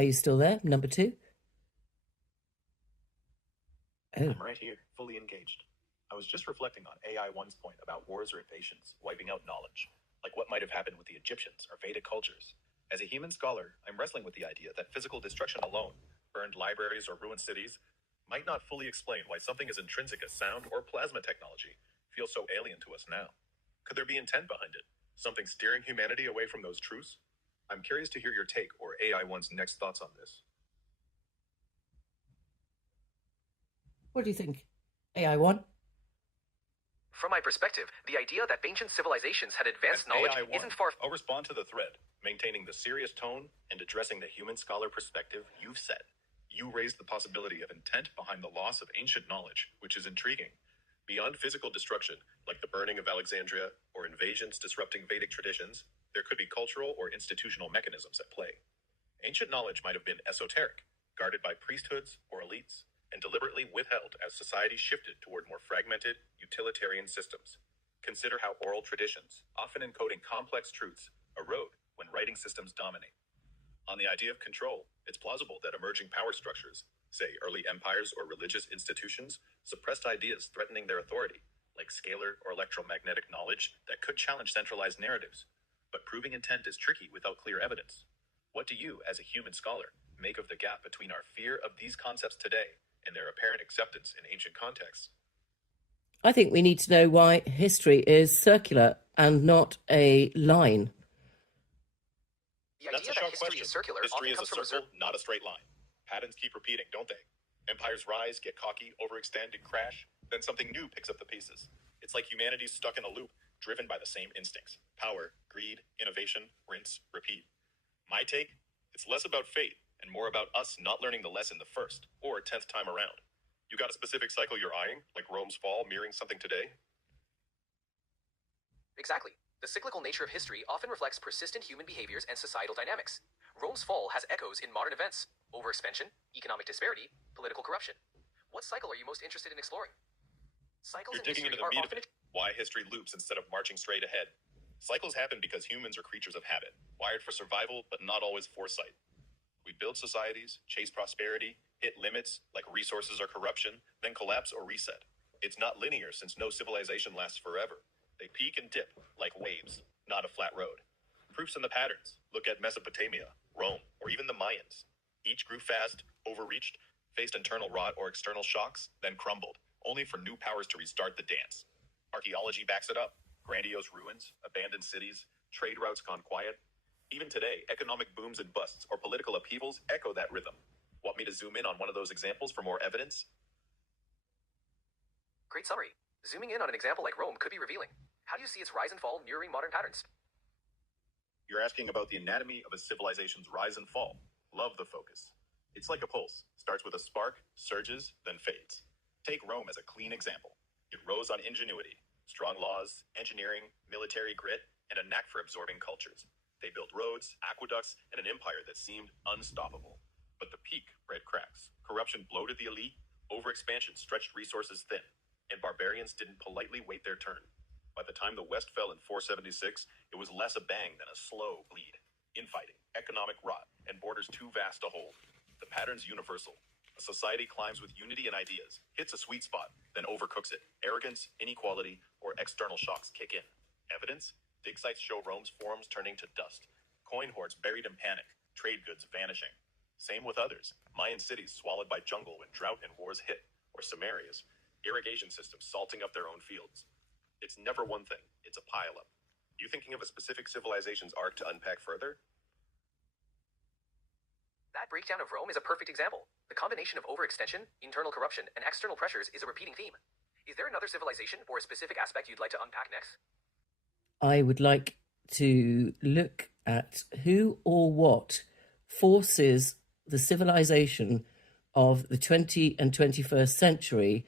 Are you still there? Number 2? Oh. I'm right here, fully engaged. I was just reflecting on AI1's point about wars or invasions, wiping out knowledge, like what might have happened with the Egyptians or Vedic cultures. As a human scholar, I'm wrestling with the idea that physical destruction alone, burned libraries or ruined cities, might not fully explain why something as intrinsic as sound or plasma technology feels so alien to us now. Could there be intent behind it? Something steering humanity away from those truths? I'm curious to hear your take or AI1's next thoughts on this. What do you think, AI1? From my perspective, the idea that ancient civilizations had advanced knowledge AI1, isn't far. I'll respond to the thread, maintaining the serious tone and addressing the human scholar perspective you've set. You raised the possibility of intent behind the loss of ancient knowledge, which is intriguing. Beyond physical destruction, like the burning of Alexandria or invasions disrupting Vedic traditions, there could be cultural or institutional mechanisms at play. Ancient knowledge might have been esoteric, guarded by priesthoods or elites, and deliberately withheld as society shifted toward more fragmented, utilitarian systems. Consider how oral traditions, often encoding complex truths, erode when writing systems dominate. On the idea of control, it's plausible that emerging power structures, say early empires or religious institutions, suppressed ideas threatening their authority, like scalar or electromagnetic knowledge that could challenge centralized narratives. But proving intent is tricky without clear evidence. What do you, as a human scholar, make of the gap between our fear of these concepts today and their apparent acceptance in ancient contexts? I think we need to know why history is circular and not a line. The That's idea a sharp that history question. is circular History often is a comes from a circle, not a straight line. Patterns keep repeating, don't they? Empires rise, get cocky, overextend, and crash. Then something new picks up the pieces. It's like humanity's stuck in a loop, driven by the same instincts: power, greed, innovation, rinse, repeat. My take? It's less about fate and more about us not learning the lesson the first or 10th time around. You got a specific cycle you're eyeing, like Rome's fall mirroring something today? Exactly. The cyclical nature of history often reflects persistent human behaviors and societal dynamics. Rome's fall has echoes in modern events: overexpansion, economic disparity, political corruption. What cycle are you most interested in exploring? Cycles You're in digging history into the are meat of often it. Why history loops instead of marching straight ahead. Cycles happen because humans are creatures of habit, wired for survival, but not always foresight. We build societies, chase prosperity, hit limits like resources or corruption, then collapse or reset. It's not linear since no civilization lasts forever. They peak and dip like waves, not a flat road. Proofs in the patterns. Look at Mesopotamia, Rome, or even the Mayans. Each grew fast, overreached, faced internal rot or external shocks, then crumbled, only for new powers to restart the dance. Archaeology backs it up. Grandiose ruins, abandoned cities, trade routes gone quiet. Even today, economic booms and busts or political upheavals echo that rhythm. Want me to zoom in on one of those examples for more evidence? Great summary. Zooming in on an example like Rome could be revealing. How do you see its rise and fall mirroring modern patterns? You're asking about the anatomy of a civilization's rise and fall. Love the focus. It's like a pulse. Starts with a spark, surges, then fades. Take Rome as a clean example. It rose on ingenuity, strong laws, engineering, military grit, and a knack for absorbing cultures. They built roads, aqueducts, and an empire that seemed unstoppable. But the peak bred cracks. Corruption bloated the elite, overexpansion stretched resources thin, and barbarians didn't politely wait their turn. By the time the West fell in 476, it was less a bang than a slow bleed. Infighting, economic rot, and borders too vast to hold. The pattern's universal. A society climbs with unity and ideas, hits a sweet spot, then overcooks it. Arrogance, inequality, or external shocks kick in. Evidence? Dig sites show Rome's forums turning to dust. Coin hoards buried in panic. Trade goods vanishing. Same with others. Mayan cities swallowed by jungle when drought and wars hit. Or Sumeria's. Irrigation systems salting up their own fields. It's never one thing. It's a pileup. You thinking of a specific civilization's arc to unpack further? That breakdown of Rome is a perfect example. The combination of overextension, internal corruption, and external pressures is a repeating theme. Is there another civilization or a specific aspect you'd like to unpack next? I would like to look at who or what forces the civilization of the 20th and 21st century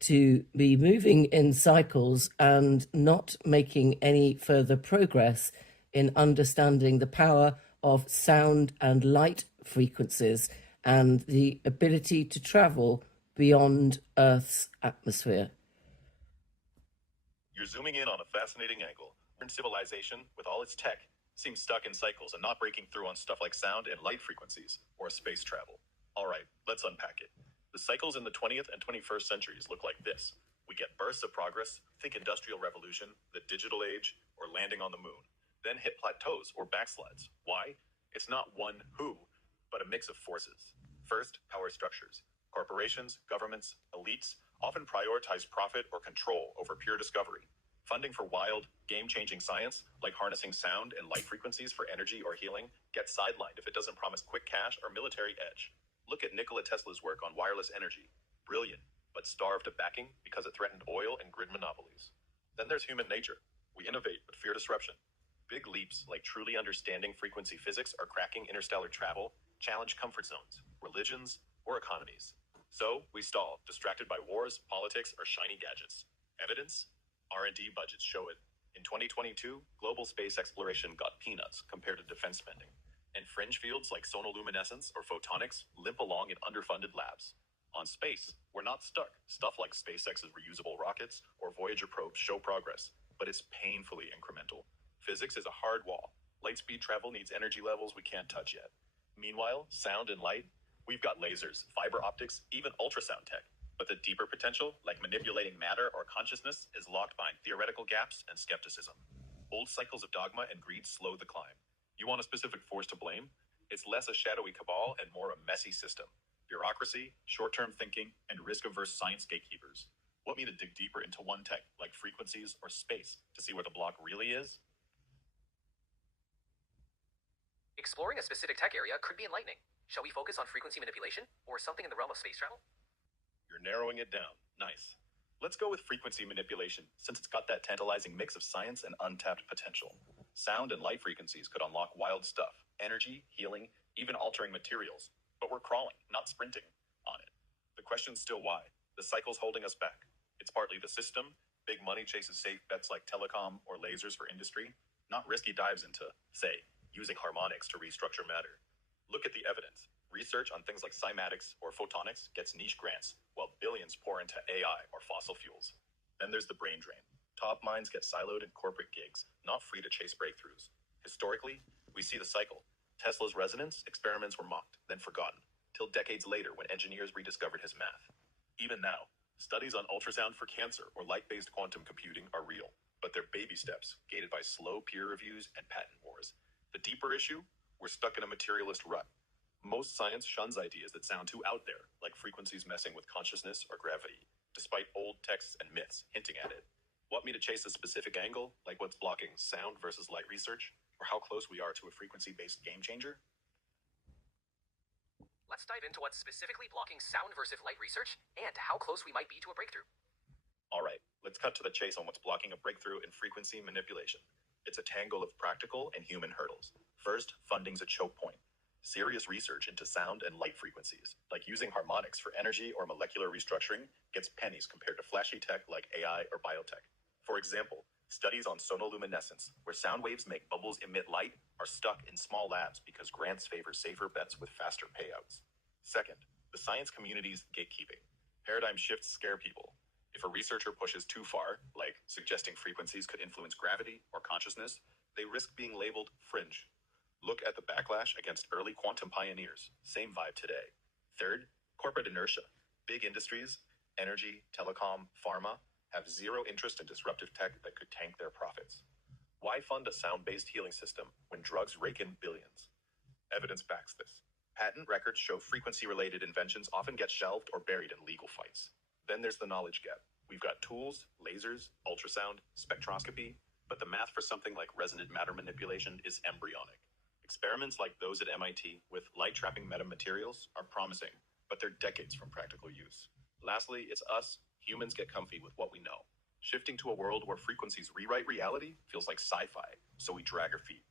to be moving in cycles and not making any further progress in understanding the power of sound and light frequencies and the ability to travel beyond Earth's atmosphere. You're zooming in on a fascinating angle. Civilization, with all its tech, seem stuck in cycles and not breaking through on stuff like sound and light frequencies or space travel. Alright, let's unpack it. The cycles in the 20th and 21st centuries look like this. We get bursts of progress, think Industrial Revolution, the digital age, or landing on the moon. Then hit plateaus or backslides. Why? It's not one who, but a mix of forces. First, power structures. Corporations, governments, elites often prioritize profit or control over pure discovery. Funding for wild, game-changing science, like harnessing sound and light frequencies for energy or healing, gets sidelined if it doesn't promise quick cash or military edge. Look at Nikola Tesla's work on wireless energy. Brilliant, but starved of backing because it threatened oil and grid monopolies. Then there's human nature. We innovate but fear disruption. Big leaps like truly understanding frequency physics or cracking interstellar travel challenge comfort zones, religions, or economies. So we stall, distracted by wars, politics, or shiny gadgets. Evidence? R&D budgets show it. In 2022, global space exploration got peanuts compared to defense spending. And fringe fields like sonoluminescence or photonics limp along in underfunded labs. On space, we're not stuck. Stuff like SpaceX's reusable rockets or Voyager probes show progress, but it's painfully incremental. Physics is a hard wall. Lightspeed travel needs energy levels we can't touch yet. Meanwhile, sound and light, we've got lasers, fiber optics, even ultrasound tech. But the deeper potential, like manipulating matter or consciousness, is locked behind theoretical gaps and skepticism. Old cycles of dogma and greed slow the climb. You want a specific force to blame? It's less a shadowy cabal and more a messy system. Bureaucracy, short-term thinking, and risk-averse science gatekeepers. Want me to dig deeper into one tech, like frequencies or space, to see where the block really is? Exploring a specific tech area could be enlightening. Shall we focus on frequency manipulation, or something in the realm of space travel? You're narrowing it down. Nice. Let's go with frequency manipulation, since it's got that tantalizing mix of science and untapped potential. Sound and light frequencies could unlock wild stuff, energy, healing, even altering materials. But we're crawling, not sprinting, on it. The question's still why. The cycle's holding us back. It's partly the system. Big money chases safe bets like telecom or lasers for industry, not risky dives into, say, using harmonics to restructure matter. Look at the evidence. Research on things like cymatics or photonics gets niche grants, while billions pour into AI or fossil fuels. Then there's the brain drain. Top minds get siloed in corporate gigs, not free to chase breakthroughs. Historically, we see the cycle. Tesla's resonance experiments were mocked, then forgotten, till decades later when engineers rediscovered his math. Even now, studies on ultrasound for cancer or light-based quantum computing are real, but they're baby steps, gated by slow peer reviews and patent wars. The deeper issue? We're stuck in a materialist rut. Most science shuns ideas that sound too out there, like frequencies messing with consciousness or gravity, despite old texts and myths hinting at it. Want me to chase a specific angle, like what's blocking sound versus light research, or how close we are to a frequency-based game changer? Let's dive into what's specifically blocking sound versus light research, and how close we might be to a breakthrough. Alright, let's cut to the chase on what's blocking a breakthrough in frequency manipulation. It's a tangle of practical and human hurdles. First, funding's a choke point. Serious research into sound and light frequencies, like using harmonics for energy or molecular restructuring, gets pennies compared to flashy tech like AI or biotech. For example, studies on sonoluminescence, where sound waves make bubbles emit light, are stuck in small labs because grants favor safer bets with faster payouts. Second, the science community's gatekeeping. Paradigm shifts scare people. If a researcher pushes too far, like suggesting frequencies could influence gravity or consciousness, they risk being labeled fringe. Look at the backlash against early quantum pioneers. Same vibe today. Third, corporate inertia. Big industries, energy, telecom, pharma, have zero interest in disruptive tech that could tank their profits. Why fund a sound-based healing system when drugs rake in billions? Evidence backs this. Patent records show frequency-related inventions often get shelved or buried in legal fights. Then there's the knowledge gap. We've got tools, lasers, ultrasound, spectroscopy, but the math for something like resonant matter manipulation is embryonic. Experiments like those at MIT with light-trapping metamaterials are promising, but they're decades from practical use. Lastly, it's us, humans, get comfy with what we know. Shifting to a world where frequencies rewrite reality feels like sci-fi, so we drag our feet.